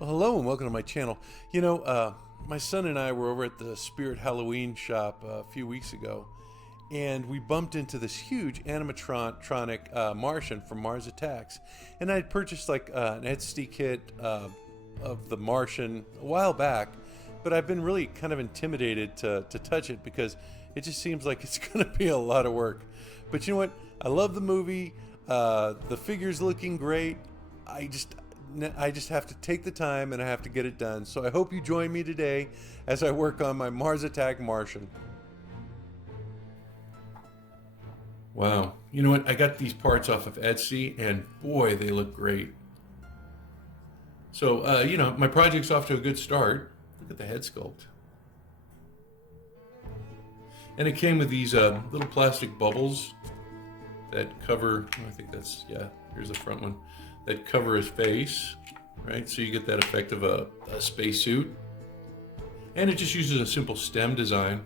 Well, hello and welcome to my channel. My son and I were over at the Spirit Halloween shop a few weeks ago, and we bumped into this huge animatronic Martian from Mars Attacks. And I had purchased like an Etsy kit of the Martian a while back, but I've been really kind of intimidated to touch it because it just seems like it's going to be a lot of work. But you know what? I love the movie. The figure's looking great. I just have to take the time and I have to get it done. So I hope you join me today as I work on my Mars Attack Martian. Wow. You know what? I got these parts off of Etsy and boy, they look great. So, my project's off to a good start. Look at the head sculpt. And it came with these little plastic bubbles that cover, I think that's, here's the front one, that cover his face, right? So you get that effect of a spacesuit. And it just uses a simple stem design.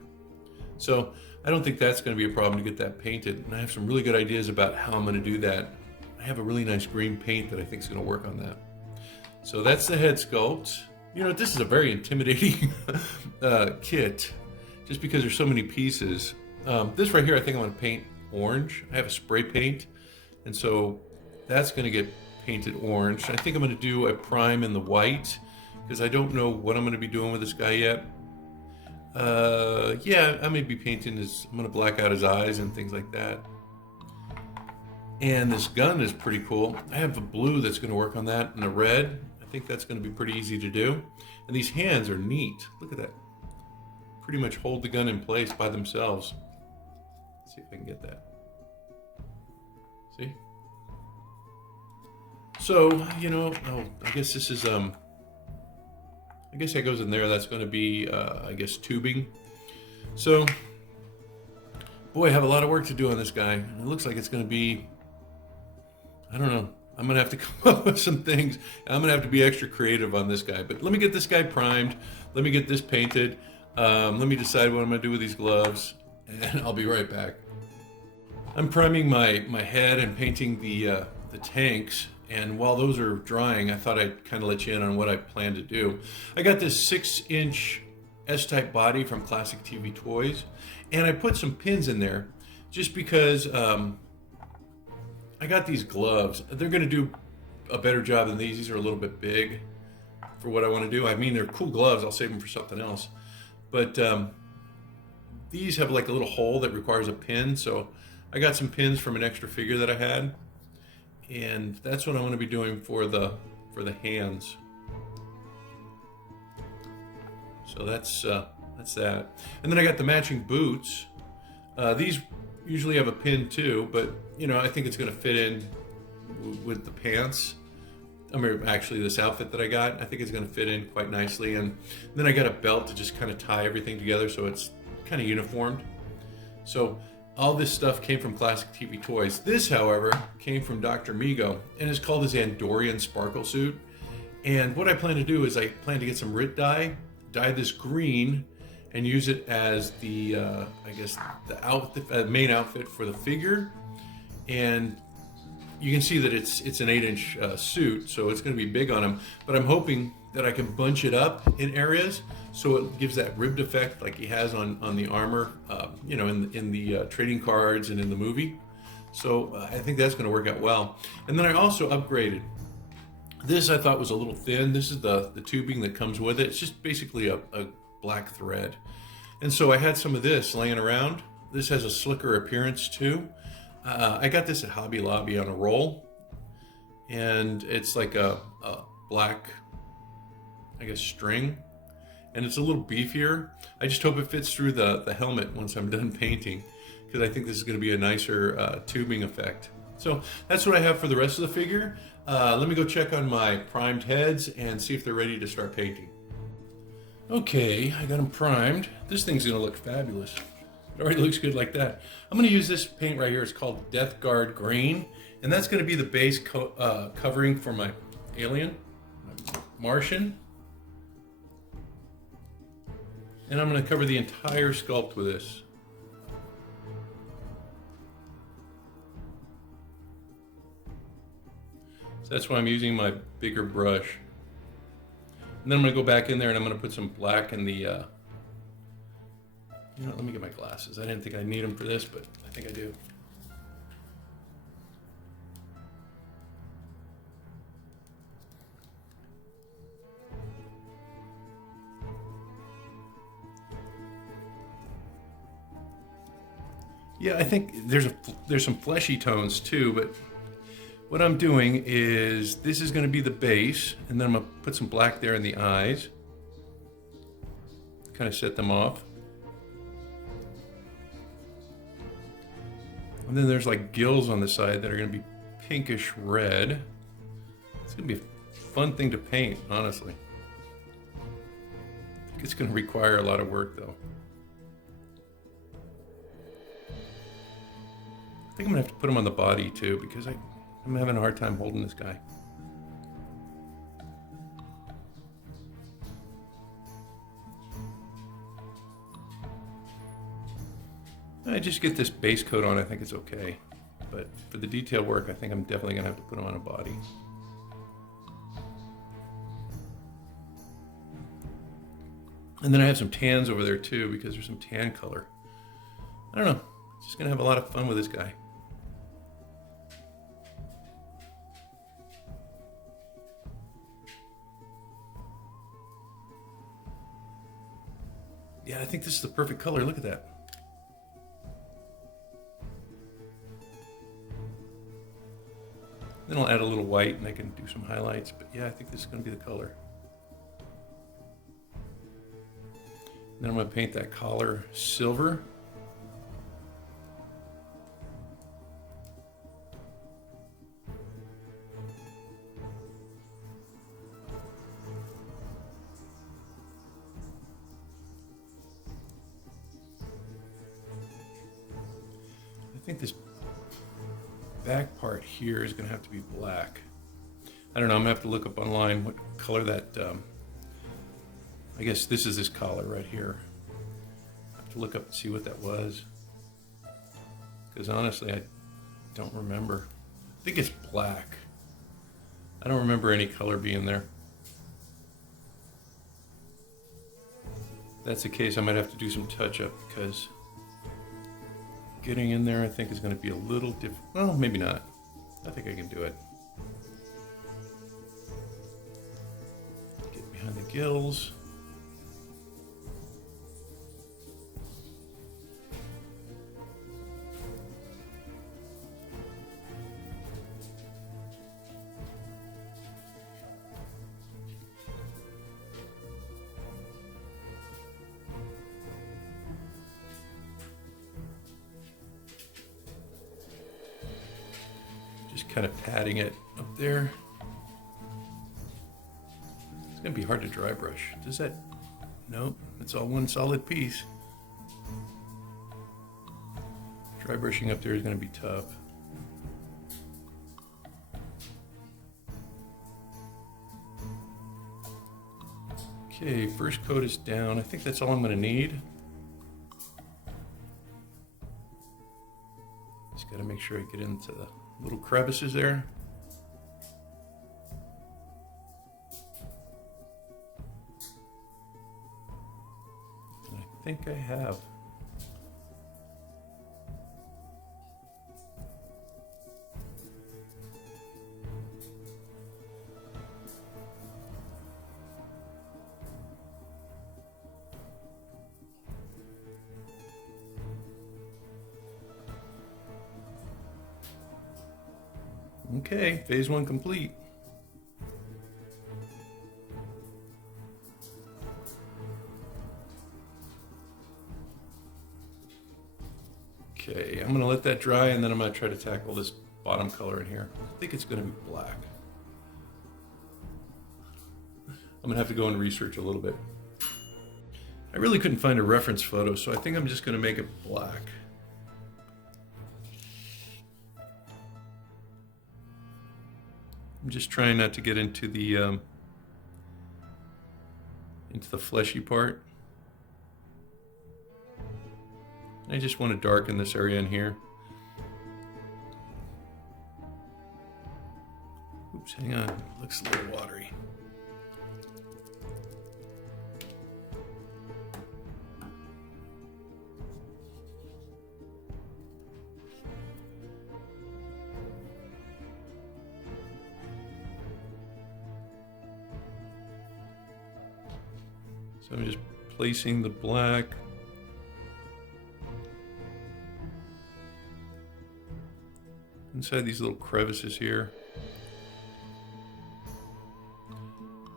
So I don't think that's going to be a problem to get that painted. And I have some really good ideas about how I'm going to do that. I have a really nice green paint that I think is going to work on that. So that's the head sculpt. This is a very intimidating kit just because there's so many pieces. This right here, I think I'm going to paint orange. I have a spray paint. And so that's going to get painted orange. I think I'm going to do a prime in the white because I don't know what I'm going to be doing with this guy yet. I may be painting his, I'm going to black out his eyes and things like that. And this gun is pretty cool. I have a blue that's going to work on that and a red. I think that's going to be pretty easy to do. And these hands are neat. Look at that. Pretty much hold the gun in place by themselves. Let's see if I can get that. See? So, I guess this is, I guess that goes in there. That's going to be, tubing. So, boy, I have a lot of work to do on this guy. It looks like it's going to be, I don't know. I'm going to have to come up with some things. I'm going to have to be extra creative on this guy. But let me get this guy primed. Let me get this painted. Let me decide what I'm going to do with these gloves. And I'll be right back. I'm priming my head and painting the tanks. And while those are drying, I thought I'd kind of let you in on what I plan to do. I got this 6-inch S-type body from Classic TV Toys. And I put some pins in there just because I got these gloves. They're going to do a better job than these. These are a little bit big for what I want to do. I mean, they're cool gloves. I'll save them for something else. But these have like a little hole that requires a pin. So I got some pins from an extra figure that I had. And that's what I'm going to be doing for the hands. So that's that. And then I got the matching boots. These usually have a pin too, but I think it's going to fit in with the pants. I mean, actually, this outfit that I got, I think it's going to fit in quite nicely. And then I got a belt to just kind of tie everything together so it's kind of uniformed. So all this stuff came from Classic TV Toys. This, however, came from Dr. Mego and is called his Andorian Sparkle Suit. And what I plan to do is I plan to get some RIT dye this green, and use it as the, the outfit, main outfit for the figure. And you can see that it's an 8-inch suit, so it's going to be big on him. But I'm hoping that I can bunch it up in areas so it gives that ribbed effect like he has on the armor, in the trading cards and in the movie. So I think that's going to work out well. And then I also upgraded. This I thought was a little thin. This is the tubing that comes with it. It's just basically a black thread. And so I had some of this laying around. This has a slicker appearance too. I got this at Hobby Lobby on a roll. And it's like a black, string. And it's a little beefier. I just hope it fits through the helmet once I'm done painting, because I think this is going to be a nicer tubing effect. So that's what I have for the rest of the figure. Let me go check on my primed heads and see if they're ready to start painting. Okay, I got them primed. This thing's going to look fabulous. It already looks good like that. I'm going to use this paint right here. It's called Death Guard Green. And that's going to be the base covering for my alien, my Martian. And I'm going to cover the entire sculpt with this. So that's why I'm using my bigger brush. And then I'm gonna go back in there and I'm gonna put some black in the, you know, let me get my glasses. I didn't think I'd need them for this, but I think I do. Yeah, I think there's some fleshy tones too, but what I'm doing is this is going to be the base, and then I'm going to put some black there in the eyes, kind of set them off. And then there's like gills on the side that are going to be pinkish red. It's going to be a fun thing to paint, honestly. I think it's going to require a lot of work though. I think I'm gonna have to put him on the body too, because I'm having a hard time holding this guy. I just get this base coat on, I think it's okay. But for the detail work, I think I'm definitely gonna have to put him on a body. And then I have some tans over there too, because there's some tan color. I don't know, just gonna have a lot of fun with this guy. Yeah, I think this is the perfect color. Look at that. Then I'll add a little white and I can do some highlights. But yeah, I think this is going to be the color. Then I'm going to paint that collar silver. I think this back part here is going to have to be black. I don't know, I'm going to have to look up online what color that, I guess this is this collar right here. I have to look up and see what that was. Because honestly, I don't remember. I think it's black. I don't remember any color being there. If that's the case, I might have to do some touch up because getting in there, I think, is going to be a little different. Well, maybe not. I think I can do it. Get behind the gills. Just kind of patting it up there. It's going to be hard to dry brush. Does that? Nope, it's all one solid piece. Dry brushing up there is going to be tough. Okay, first coat is down. I think that's all I'm going to need. Just got to make sure I get into the little crevices there. And I think I have. Okay, phase one complete. Okay, I'm gonna let that dry and then I'm gonna try to tackle this bottom color in here. I think it's gonna be black. I'm gonna have to go and research a little bit. I really couldn't find a reference photo, so I think I'm just gonna make it black. I'm just trying not to get into the fleshy part. I just want to darken this area in here. Oops, hang on, it looks a little watery. So I'm just placing the black. Inside these little crevices here.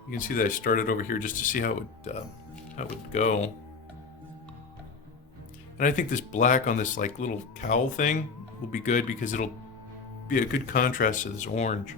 You can see that I started over here just to see how it would go. And I think this black on this like little cowl thing will be good because it'll be a good contrast to this orange.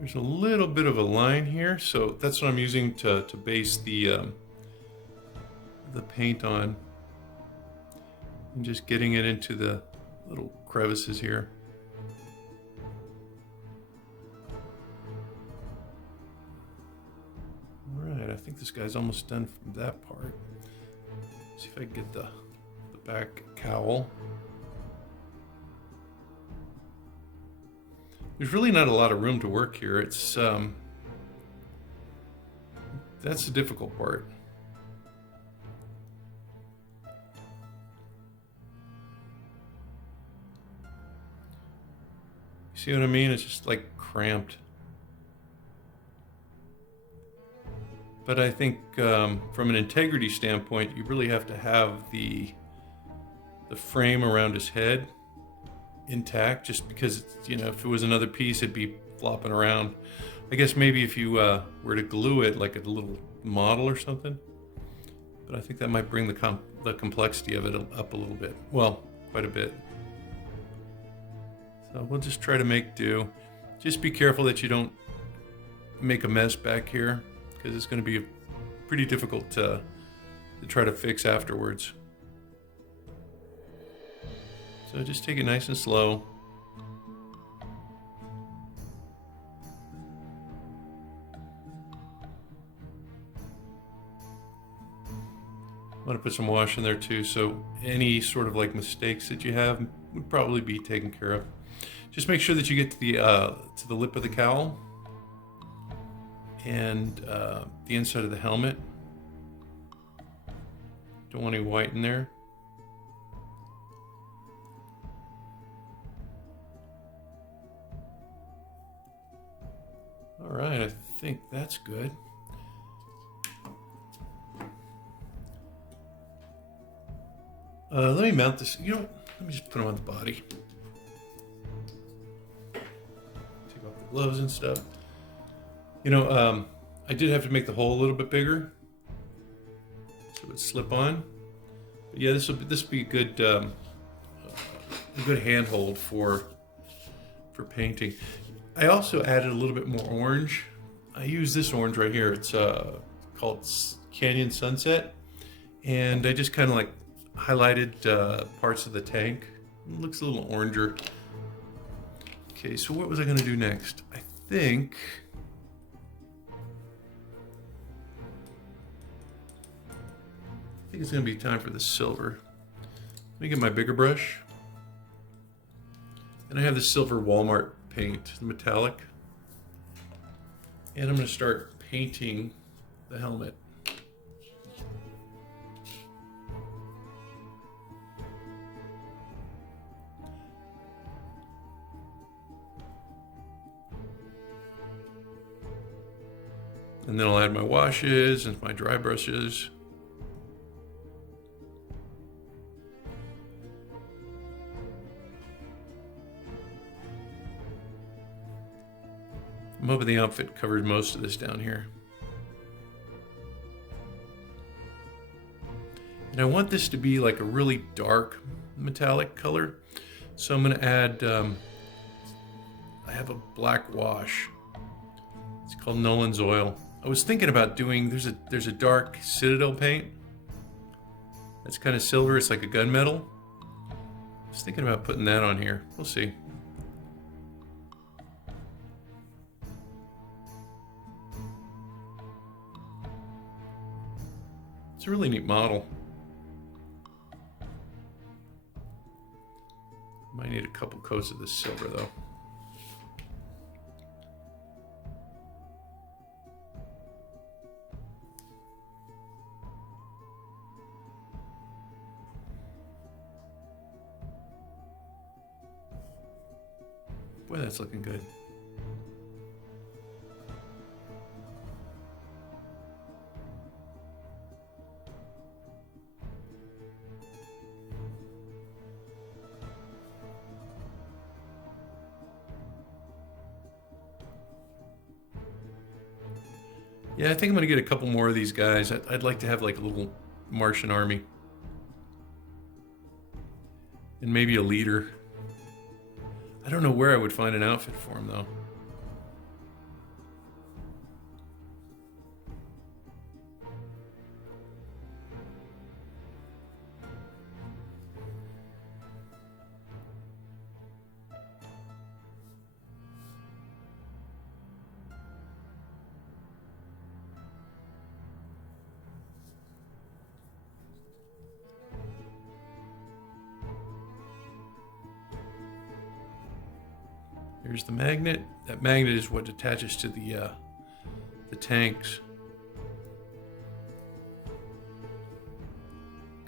There's a little bit of a line here, so that's what I'm using to base the paint on. I'm just getting it into the little crevices here. All right, I think this guy's almost done from that part. Let's see if I can get the back cowl. There's really not a lot of room to work here. It's that's the difficult part. You see what I mean? It's just like cramped. But I think from an integrity standpoint, you really have to have the frame around his head intact, just because, you know, if it was another piece, it'd be flopping around. I guess maybe if you were to glue it like a little model or something, but I think that might bring the complexity of it up a little bit. Well, quite a bit. So we'll just try to make do. Just be careful that you don't make a mess back here, because it's going to be pretty difficult to try to fix afterwards. So just take it nice and slow. I want to put some wash in there too, so any sort of like mistakes that you have would probably be taken care of. Just make sure that you get to the lip of the cowl and the inside of the helmet. Don't want any white in there. All right, I think that's good. Let me mount this. You know what? Let me just put them on the body. Take off the gloves and stuff. You know, I did have to make the hole a little bit bigger so it would slip on. But yeah, this will be a good handhold for painting. I also added a little bit more orange. I use this orange right here. It's called Canyon Sunset, and I just kind of like highlighted parts of the tank. It looks a little oranger. Okay, so what was I going to do next? I think it's going to be time for the silver. Let me get my bigger brush, and I have this silver Walmart paint, metallic, and I'm going to start painting the helmet. And then I'll add my washes and my dry brushes. I'm hoping the outfit covered most of this down here. And I want this to be like a really dark metallic color. So I'm going to add, I have a black wash. It's called Nolan's Oil. I was thinking about doing, there's a dark Citadel paint. That's kind of silver, it's like a gunmetal. I was thinking about putting that on here. We'll see. a really neat model. Might need a couple coats of this silver though. Boy, that's looking good. Yeah, I think I'm gonna get a couple more of these guys. I'd like to have like a little Martian army. And maybe a leader. I don't know where I would find an outfit for him though. Here's the magnet. That magnet is what attaches to the tanks.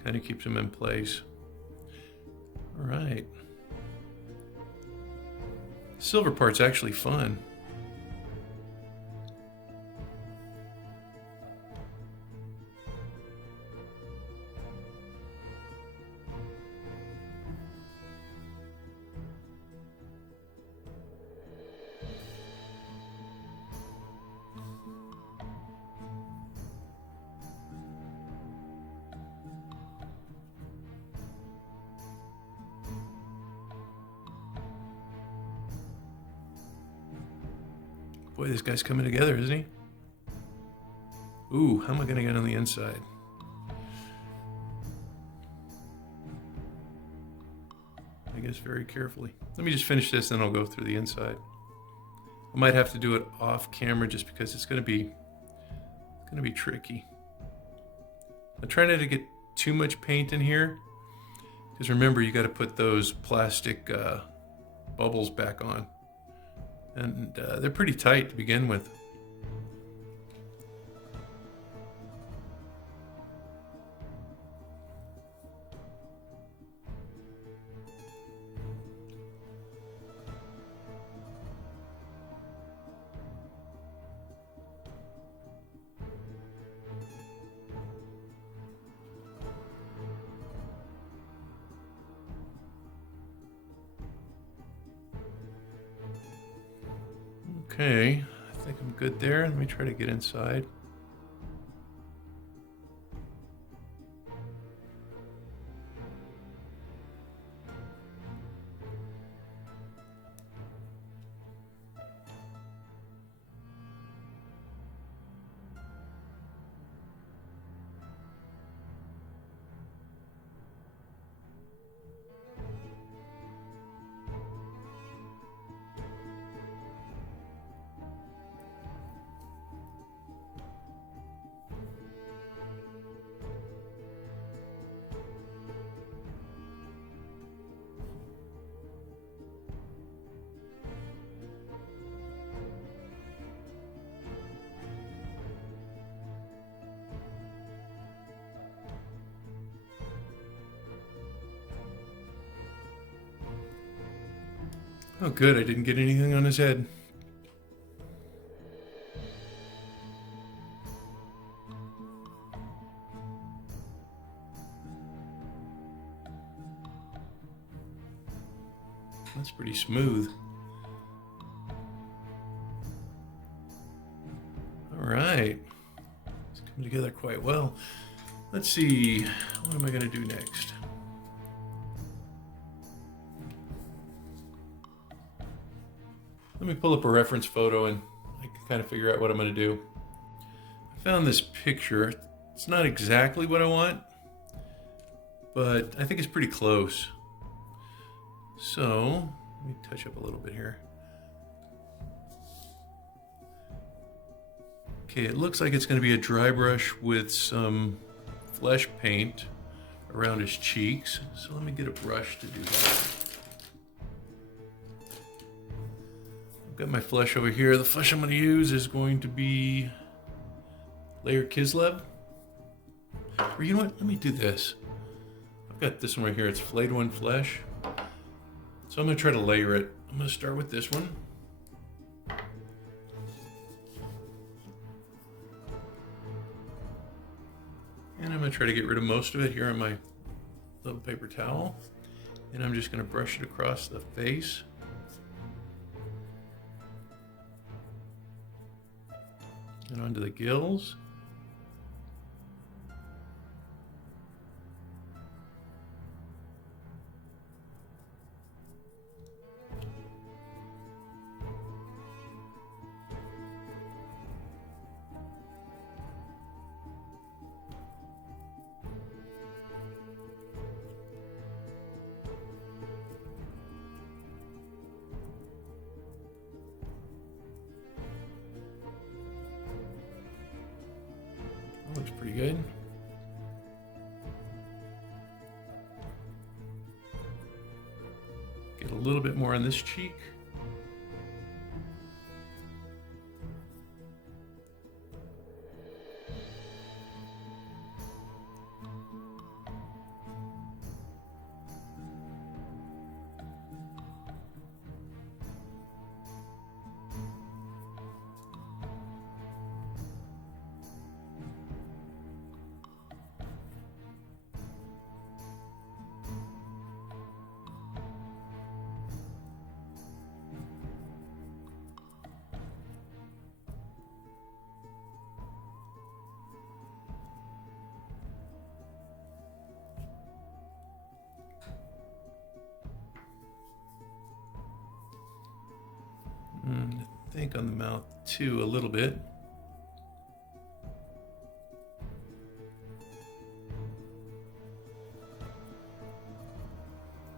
Kind of keeps them in place. All right. The silver part's actually fun. Boy, this guy's coming together, isn't he? Ooh, how am I gonna get on the inside? I guess very carefully. Let me just finish this, then I'll go through the inside. I might have to do it off camera just because it's gonna be tricky. I'm trying not to get too much paint in here, because remember, you got to put those plastic bubbles back on. And they're pretty tight to begin with. Okay, I think I'm good there. Let me try to get inside. Oh, good. I didn't get anything on his head. That's pretty smooth. All right. It's coming together quite well. Let's see. What am I going to do next? Let me pull up a reference photo and I can kind of figure out what I'm going to do. I found this picture. It's not exactly what I want, but I think it's pretty close. So, let me touch up a little bit here. Okay, it looks like it's going to be a dry brush with some flesh paint around his cheeks. So let me get a brush to do that. I've got my flesh over here. The flesh I'm going to use is going to be Layer Kislev. Or you know what? Let me do this. I've got this one right here. It's Flayed One Flesh. So I'm going to try to layer it. I'm going to start with this one. And I'm going to try to get rid of most of it here on my little paper towel. And I'm just going to brush it across the face. And onto the gills. Looks pretty good. Get a little bit more on this cheek. I think on the mouth too, a little bit.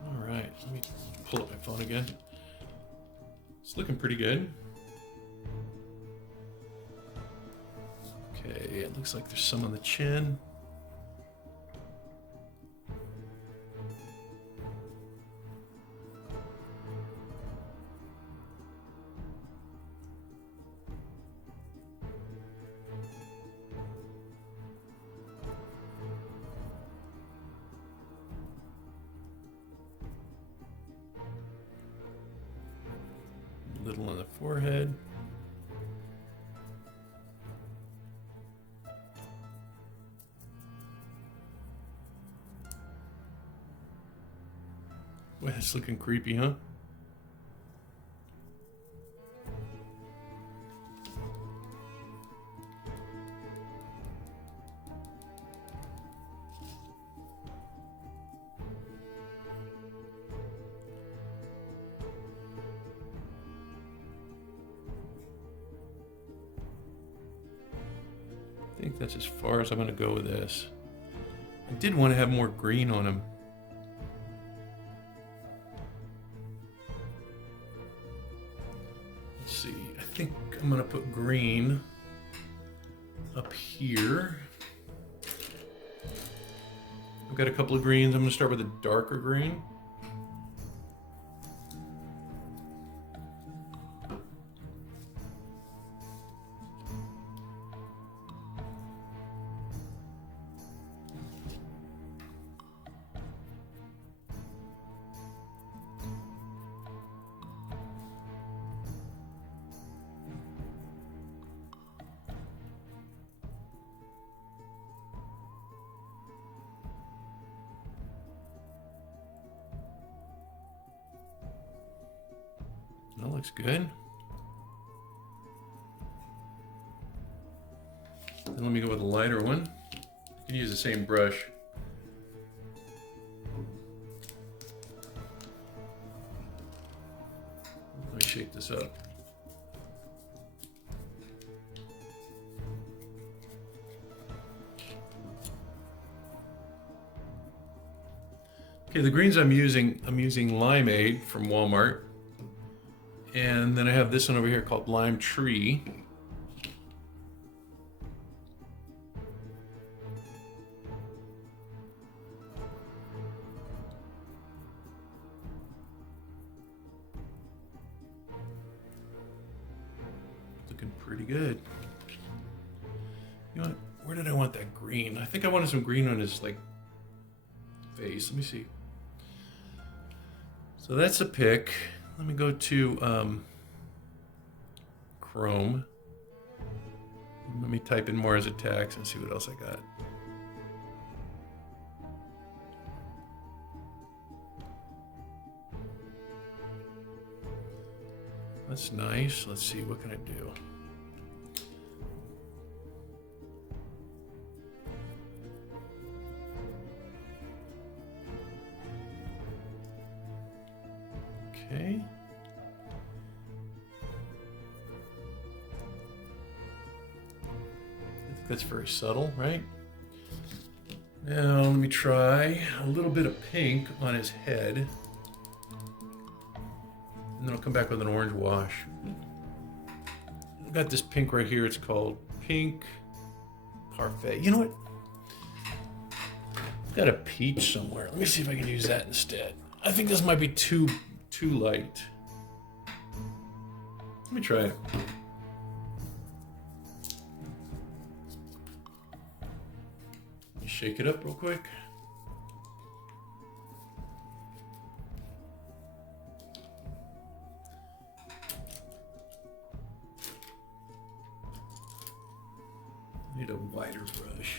All right, let me pull up my phone again. It's looking pretty good. Okay, it looks like there's some on the chin. Little on the forehead. Boy, that's looking creepy, huh? I think that's as far as I'm going to go with this. I did want to have more green on him. Let's see. I think I'm going to put green up here. I've got a couple of greens. I'm going to start with a darker green. That looks good. Then let me go with a lighter one. You can use the same brush. Let me shake this up. Okay, the greens I'm using Limeade from Walmart. And then I have this one over here called Lime Tree. looking pretty good. You know what? Where did I want that green? I think I wanted some green on his like face. Let me see. So that's a pick. Let me go to Chrome. Let me type in Mars Attacks and see what else I got. That's nice. Let's see, what can I do? Okay. I think that's very subtle, right? Now, let me try a little bit of pink on his head. And then I'll come back with an orange wash. I've got this pink right here. It's called Pink Parfait. You know what? I've got a peach somewhere. Let me see if I can use that instead. I think this might be too light. Let me try it. Let me shake it up real quick. Need a wider brush.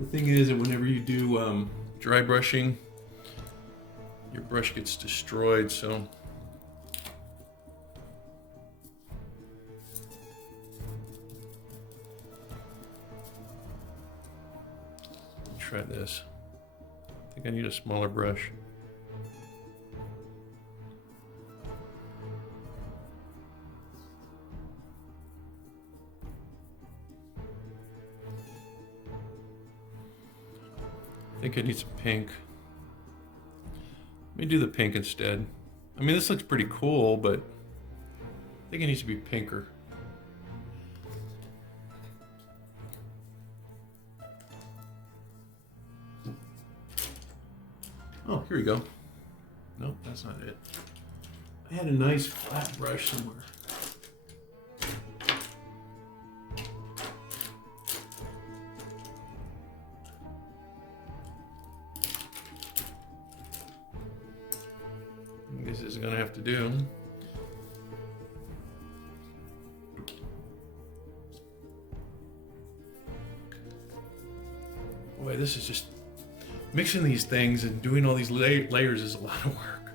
The thing is that whenever you do dry brushing, your brush gets destroyed, so try this. I think I need a smaller brush. I think I need some pink. Let me do the pink instead. I mean, this looks pretty cool, but I think it needs to be pinker. Oh, here we go. Nope, that's not it. I had a nice flat brush somewhere. I guess this is gonna have to do. Boy, this is just mixing these things and doing all these layers is a lot of work.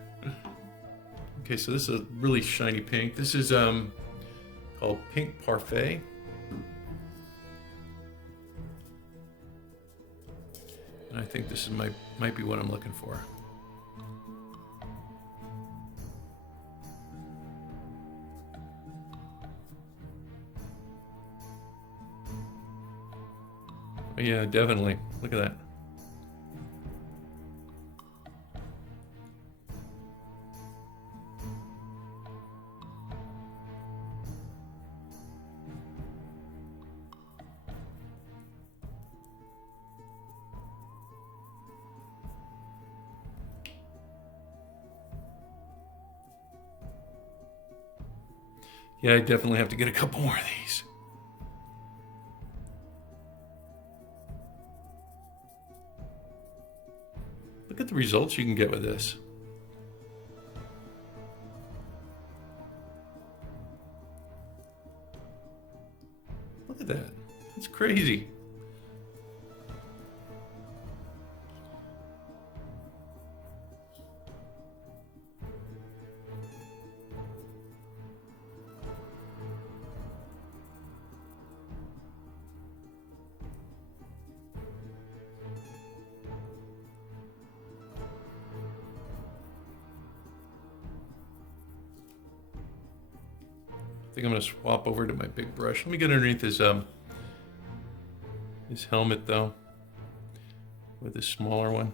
Okay, so this is a really shiny pink. This is called Pink Parfait. And I think this is might be what I'm looking for. Yeah, definitely. Look at that. Yeah, I definitely have to get a couple more of these. Look at the results you can get with this. Look at that. That's crazy. I think I'm gonna swap over to my big brush. Let me get underneath his helmet though, with this smaller one.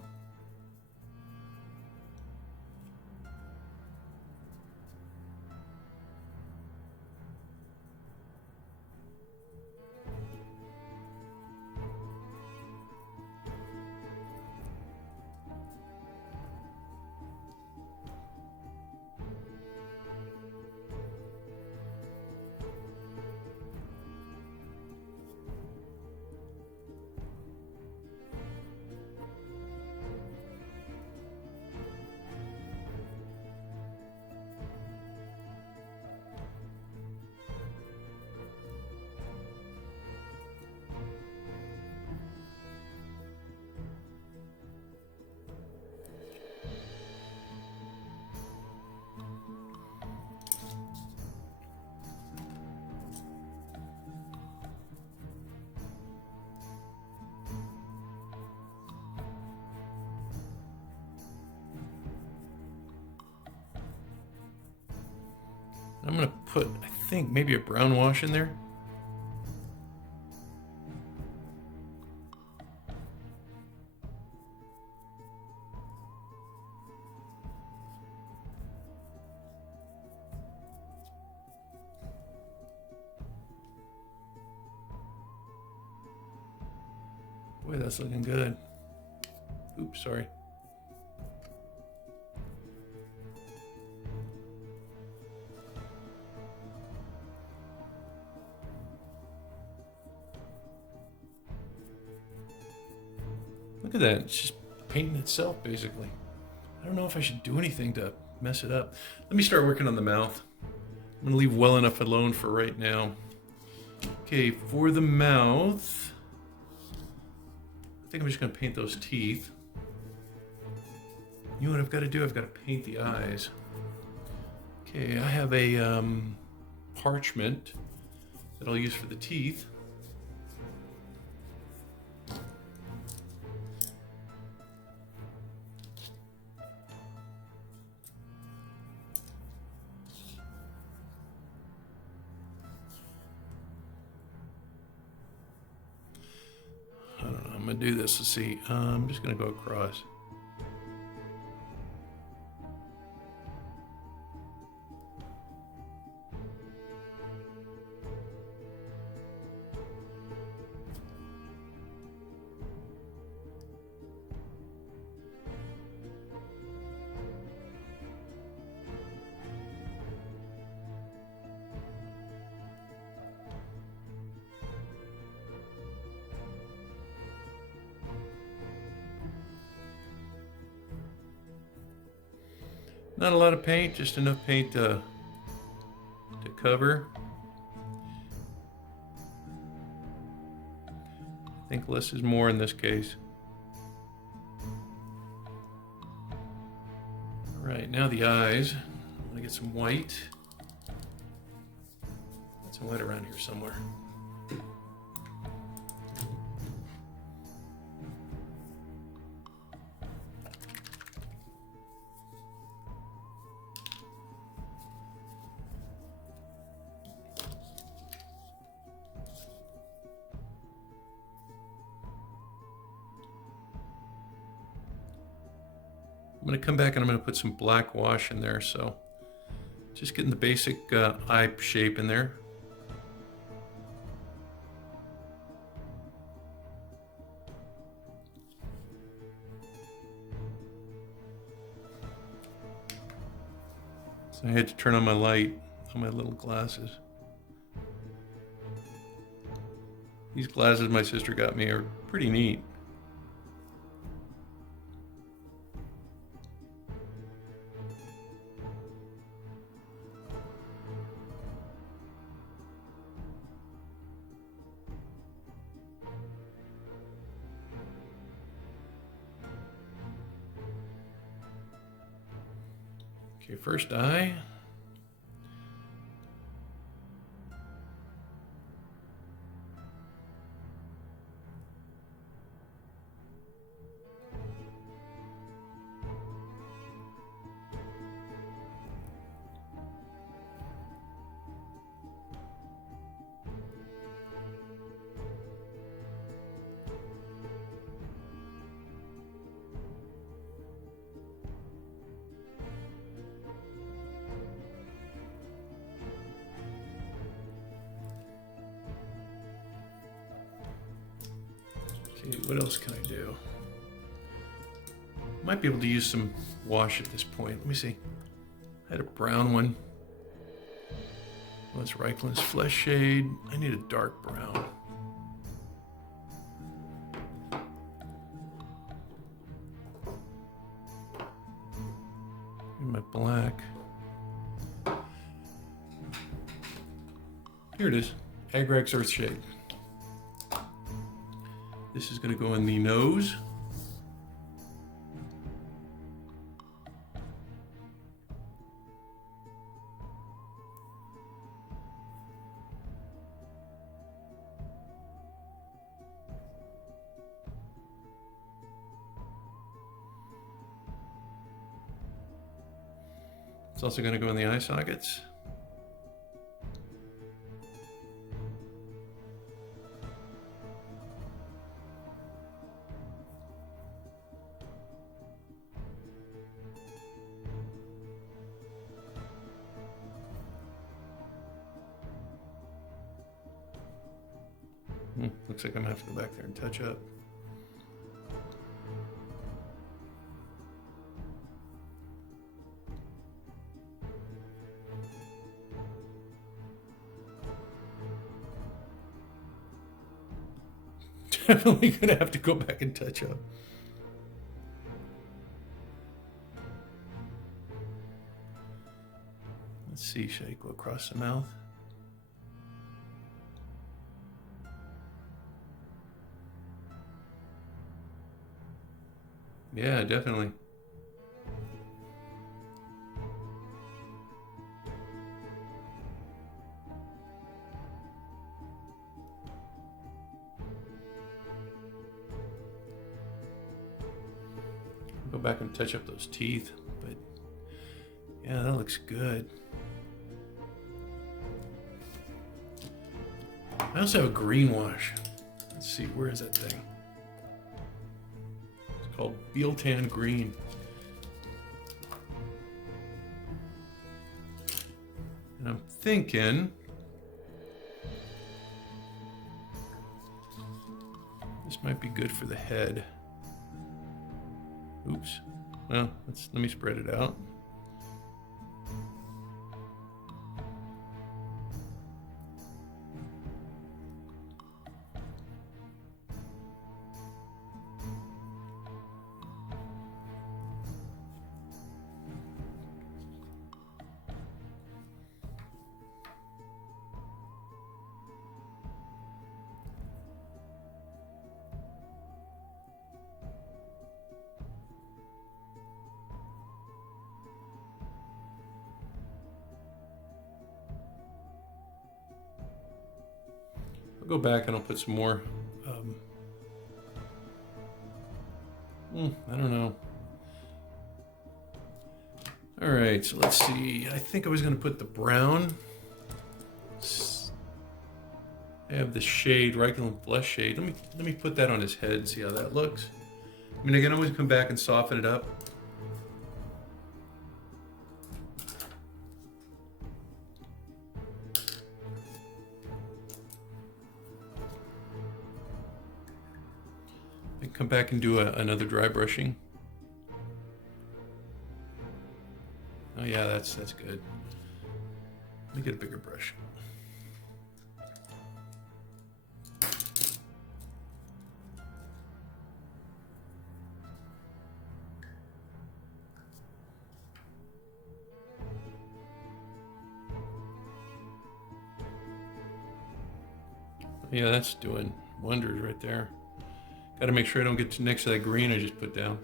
I'm gonna put, I think, maybe a brown wash in there. Boy, that's looking good. Oops, sorry. Look at that, it's just painting itself, basically. I don't know if I should do anything to mess it up. Let me start working on the mouth. I'm gonna leave well enough alone for right now. Okay, for the mouth, I think I'm just gonna paint those teeth. You know what I've got to do? I've got to paint the eyes. Okay, I have a parchment that I'll use for the teeth. I don't know, I'm gonna do this to see. I'm just gonna go across. Not a lot of paint, just enough paint to cover. I think less is more in this case. All right, now the eyes. I'm gonna get some white. Got some white around here somewhere. I'm going to come back and I'm going to put some black wash in there, so just getting the basic eye shape in there. So I had to turn on my light on my little glasses. These glasses my sister got me are pretty neat. Okay, first eye. Okay, what else can I do? Might be able to use some wash at this point. Let me see. I had a brown one. Well, it's Reikland's Flesh Shade. I need a dark brown. And my black. Here it is. Agrax Earthshade. This is going to go in the nose. It's also going to go in the eye sockets. Looks like I'm gonna have to go back there and touch up. Definitely gonna have to go back and touch up. Let's see, should I go across the mouth? Yeah, definitely. Go back and touch up those teeth, but yeah, that looks good. I also have a green wash. Let's see, where is that thing? It's called Tan Green. And I'm thinking this might be good for the head. Oops. Well, let me spread it out. I'll go back and I'll put some more. I don't know. All right, so let's see. I think I was going to put the brown. I have the shade, Regular Flesh shade. Let me put that on his head and see how that looks. I mean, I can always come back and soften it up. Come back and do another dry brushing. Oh yeah, that's good. Let me get a bigger brush. Yeah, that's doing wonders right there. Got to make sure I don't get too next to that green I just put down.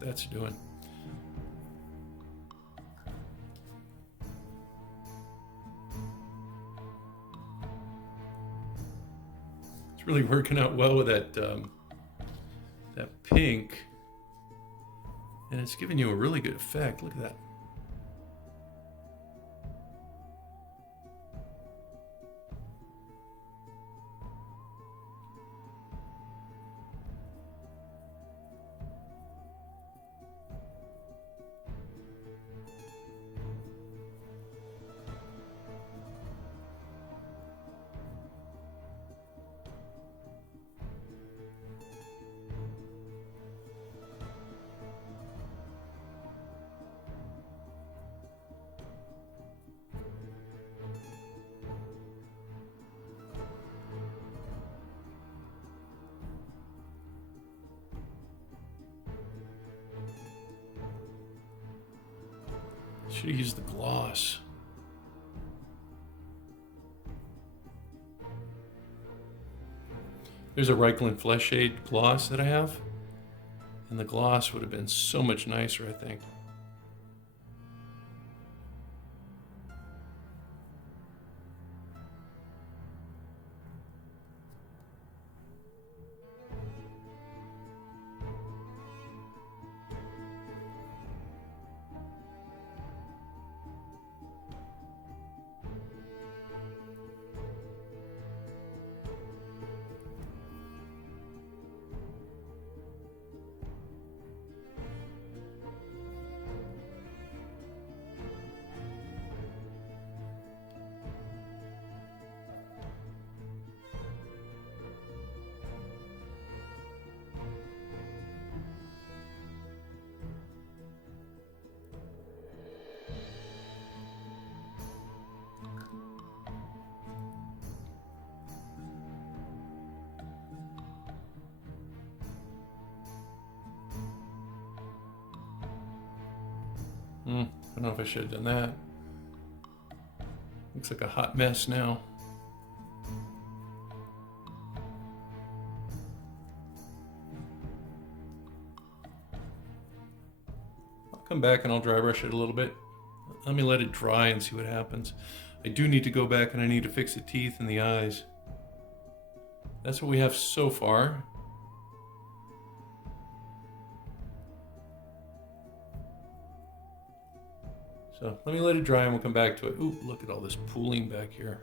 That's doing. It's really working out well with that that pink, and it's giving you a really good effect. Look at that. Should have used the gloss. There's a Reichland Flesh Shade gloss that I have, And the gloss would have been so much nicer, I think. I don't know if I should have done that. Looks like a hot mess now. I'll come back and I'll dry brush it a little bit. Let me let it dry and see what happens. I do need to go back and I need to fix the teeth and the eyes. That's what we have so far. So let me let it dry and we'll come back to it. Ooh, look at all this pooling back here.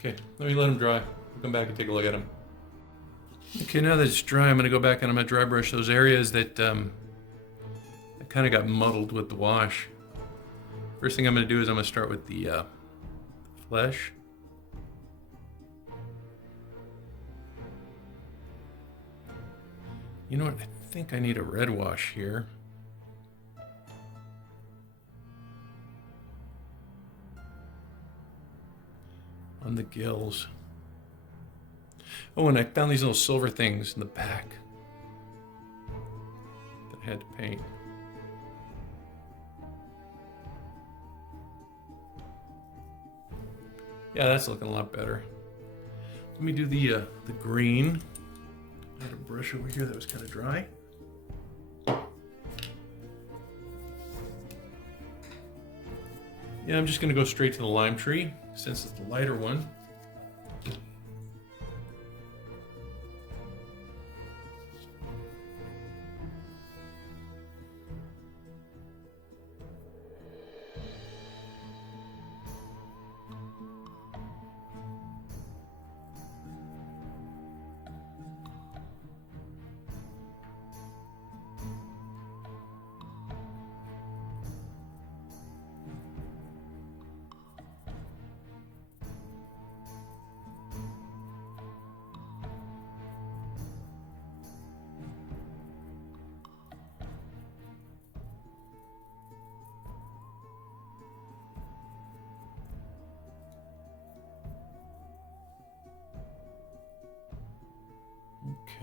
Okay, let me let them dry. We'll come back and take a look at them. Okay, now that it's dry, I'm going to go back and I'm going to dry brush those areas that kind of got muddled with the wash. First thing I'm going to do is I'm going to start with the flesh. You know what? I think I need a red wash here. On the gills. Oh, and I found these little silver things in the back that I had to paint. Yeah, that's looking a lot better. Let me do the green. I had a brush over here that was kind of dry. Yeah, I'm just going to go straight to the lime tree since it's the lighter one.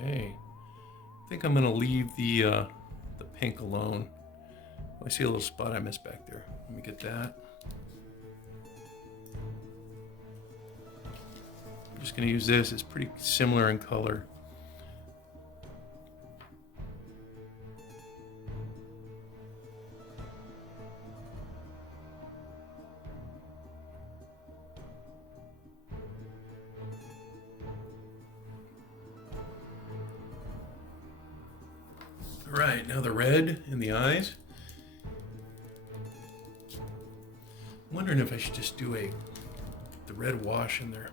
Okay, I think I'm gonna leave the pink alone. I see a little spot I missed back there. Let me get that. I'm just gonna use this. It's pretty similar in color. All right, now the red in the eyes. I'm wondering if I should just do the red wash in there.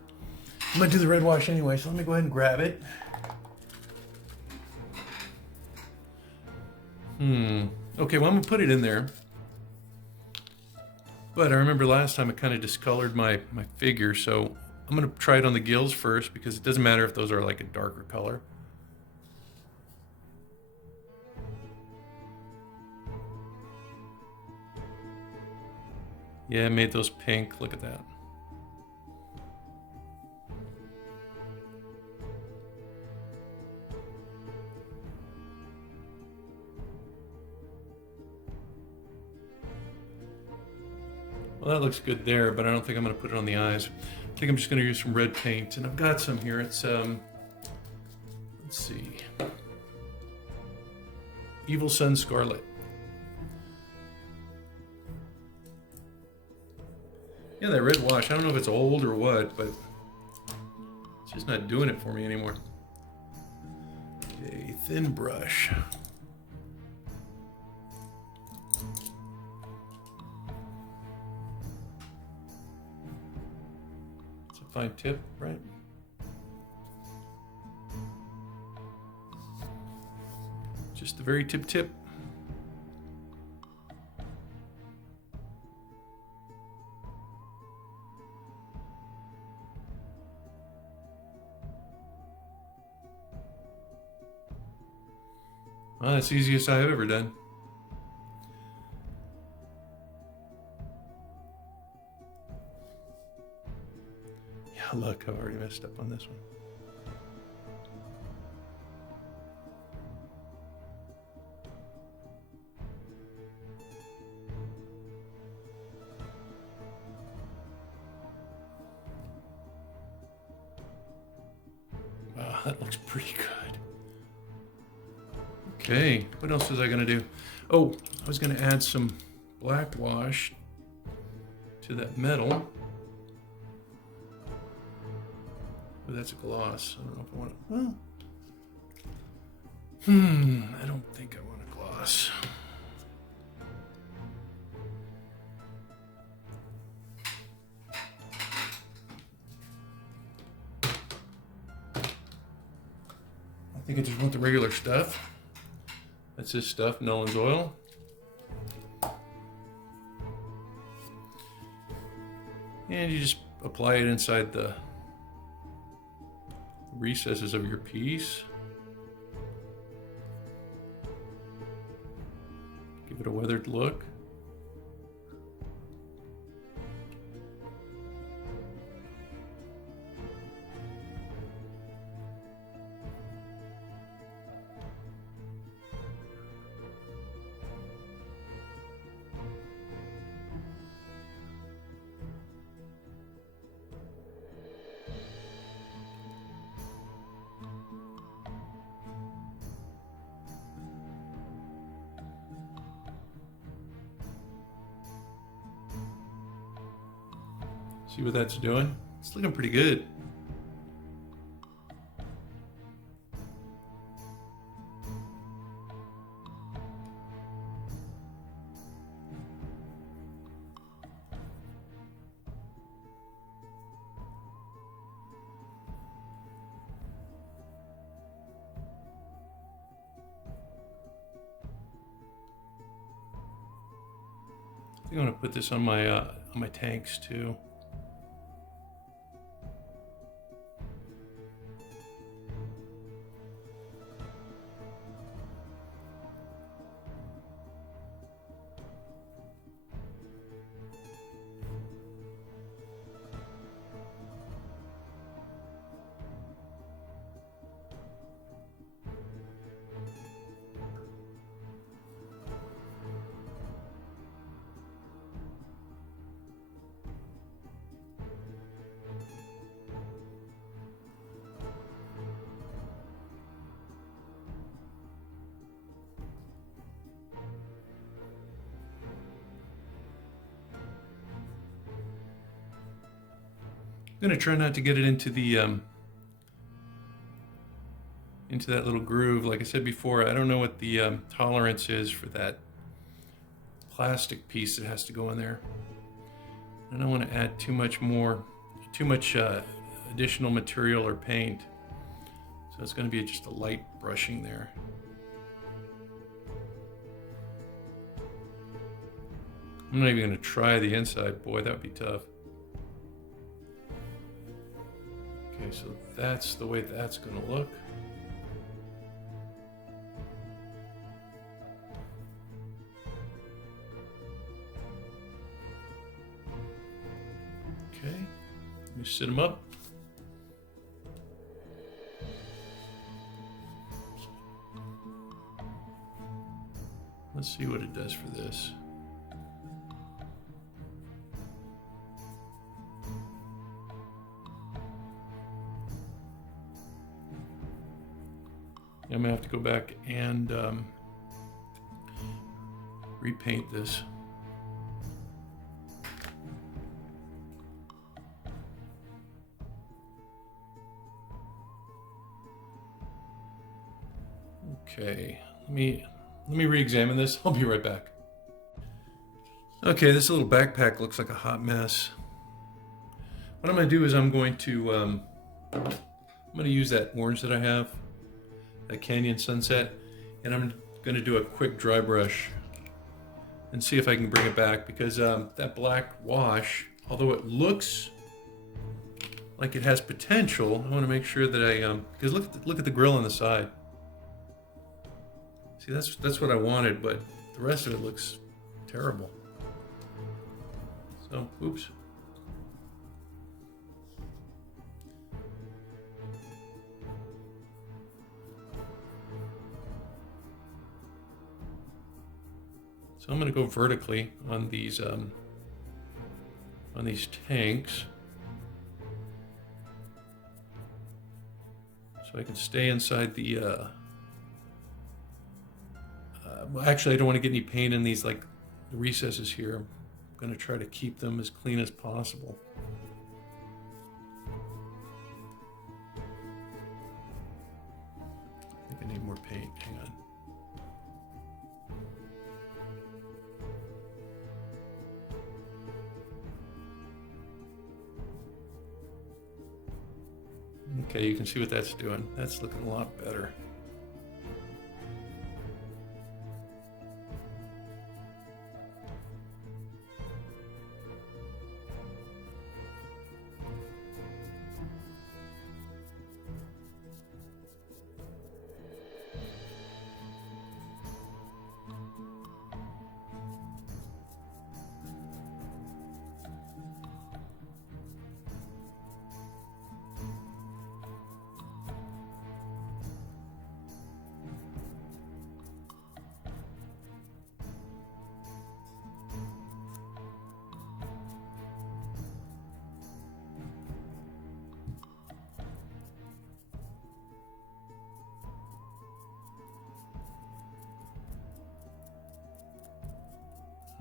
I'm gonna do the red wash anyway, so let me go ahead and grab it. Okay, well I'm gonna put it in there. But I remember last time it kind of discolored my figure, so I'm gonna try it on the gills first because it doesn't matter if those are like a darker color. Yeah, I made those pink. Look at that. Well, that looks good there, but I don't think I'm going to put it on the eyes. I think I'm just going to use some red paint, and I've got some here. It's, let's see. Evil Sun Scarlet. Yeah, that red wash, I don't know if it's old or what, but it's just not doing it for me anymore. Okay, thin brush. It's a fine tip, right? Just the very tip. Well, that's the easiest I've ever done. Yeah, look, I've already messed up on this one. Wow, that looks pretty good. Okay, what else was I gonna do? Oh, I was gonna add some black wash to that metal. Oh, that's a gloss. I don't know if I want to. I don't think I want a gloss. I think I just want the regular stuff. That's this stuff, Nolan's oil. And you just apply it inside the recesses of your piece. Give it a weathered look. See what that's doing? It's looking pretty good. I think I'm gonna put this on my tanks too. I'm gonna try not to get it into the into that little groove. Like I said before, I don't know what the tolerance is for that plastic piece that has to go in there. I don't want to add too much additional material or paint. So it's going to be just a light brushing there. I'm not even going to try the inside. Boy, that would be tough. Okay, so that's the way that's going to look. Okay, let me sit them up. Let's see what it does for this. I'm gonna have to go back and repaint this. Okay, let me re-examine this. I'll be right back. Okay, this little backpack looks like a hot mess. What I'm going to do is I'm going to use that orange that I have, that Canyon Sunset, and I'm going to do a quick dry brush and see if I can bring it back, because that black wash, although it looks like it has potential, I want to make sure that I because look at the grill on the side. See, that's what I wanted, but the rest of it looks terrible. So, oops. So I'm going to go vertically on these tanks, so I can stay inside the. Well, actually, I don't want to get any paint in these, like the recesses here. I'm going to try to keep them as clean as possible. I think I need more paint. Hang on. Okay, you can see what that's doing. That's looking a lot better.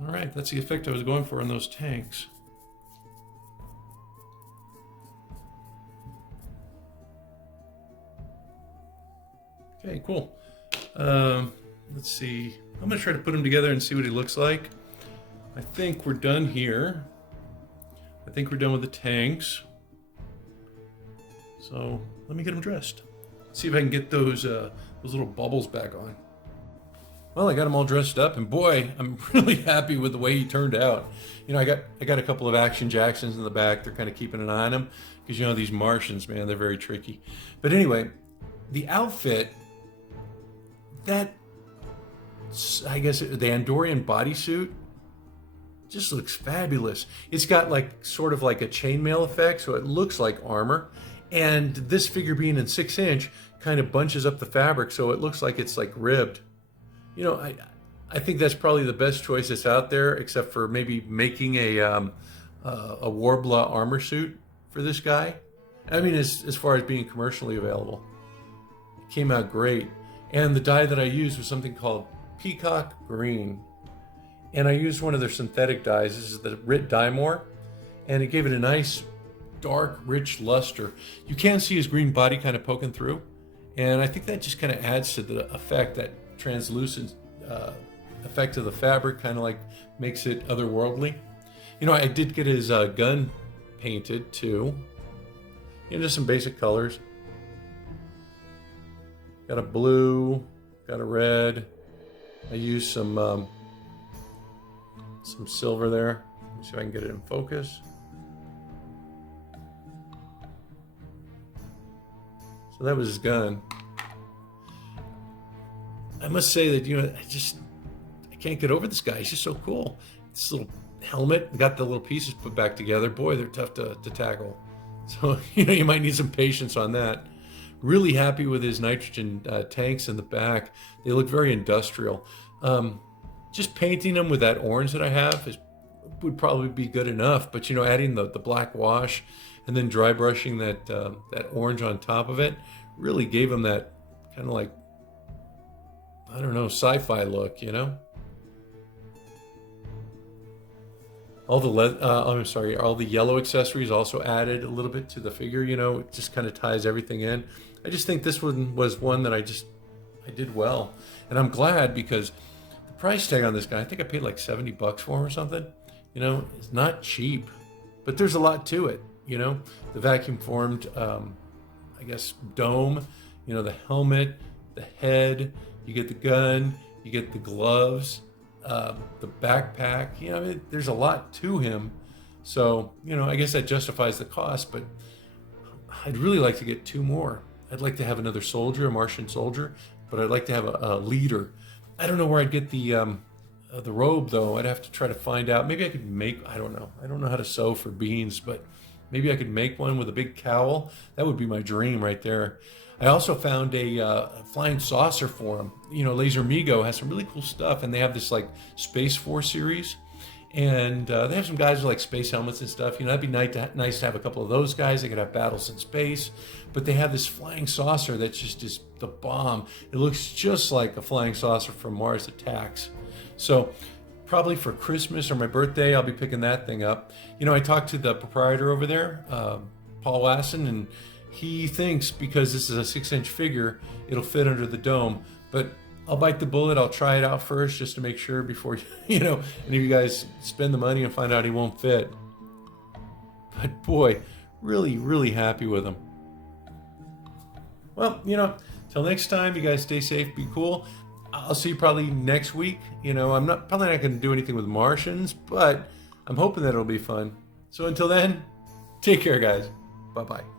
All right, that's the effect I was going for on those tanks. Okay, cool. Let's see. I'm gonna try to put them together and see what he looks like. I think we're done here. I think we're done with the tanks. So let me get them dressed. See if I can get those little bubbles back on. Well, I got him all dressed up, and boy, I'm really happy with the way he turned out. You know, I got a couple of Action Jacksons in the back. They're kind of keeping an eye on him, because you know these Martians, man, they're very tricky. But anyway, the outfit, that, I guess the Andorian bodysuit, just looks fabulous. It's got like sort of like a chainmail effect, so it looks like armor. And this figure being in 6" kind of bunches up the fabric, so it looks like it's like ribbed. You know, I think that's probably the best choice that's out there, except for maybe making a Warbler armor suit for this guy. I mean, as far as being commercially available, it came out great. And the dye that I used was something called Peacock Green, and I used one of their synthetic dyes. This is the Rit Dymore, and it gave it a nice, dark, rich luster. You can see his green body kind of poking through, and I think that just kind of adds to the effect, that translucent effect of the fabric, kind of like makes it otherworldly. You know, I did get his gun painted too. You know, just some basic colors. Got a blue, got a red. I used some silver there. Let me see if I can get it in focus. So that was his gun. I must say that, you know, I can't get over this guy. He's just so cool. This little helmet, got the little pieces put back together. Boy, they're tough to tackle. So, you know, you might need some patience on that. Really happy with his nitrogen tanks in the back. They look very industrial. Just painting them with that orange that I have would probably be good enough. But, you know, adding the black wash and then dry brushing that orange on top of it really gave him that kind of like I don't know, sci-fi look, you know? All the I'm sorry, all the yellow accessories also added a little bit to the figure, you know, it just kind of ties everything in. I just think this one was one that I did well. And I'm glad because the price tag on this guy, I think I paid like $70 for him or something. You know, it's not cheap, but there's a lot to it, you know? The vacuum formed, I guess, dome, you know, the helmet, the head, you get the gun, you get the gloves, the backpack, you know, I mean, there's a lot to him. So, you know, I guess that justifies the cost, but I'd really like to get 2 more. I'd like to have another soldier, a Martian soldier, but I'd like to have a leader. I don't know where I'd get the robe though. I'd have to try to find out. Maybe I could make, I don't know. I don't know how to sew for beans, but maybe I could make one with a big cowl. That would be my dream right there. I also found a flying saucer for him. You know, Laser Migo has some really cool stuff, and they have this like Space Force series, and they have some guys with like space helmets and stuff. You know, that'd be nice to have a couple of those guys. They could have battles in space, but they have this flying saucer that's just the bomb. It looks just like a flying saucer from Mars Attacks. So probably for Christmas or my birthday, I'll be picking that thing up. You know, I talked to the proprietor over there, Paul Wasson, and he thinks because this is a 6-inch figure, it'll fit under the dome. But I'll bite the bullet. I'll try it out first just to make sure before, you know, any of you guys spend the money and find out he won't fit. But boy, really, really happy with him. Well, you know, till next time, you guys stay safe, be cool. I'll see you probably next week. You know, I'm probably not going to do anything with Martians, but I'm hoping that it'll be fun. So until then, take care, guys. Bye-bye.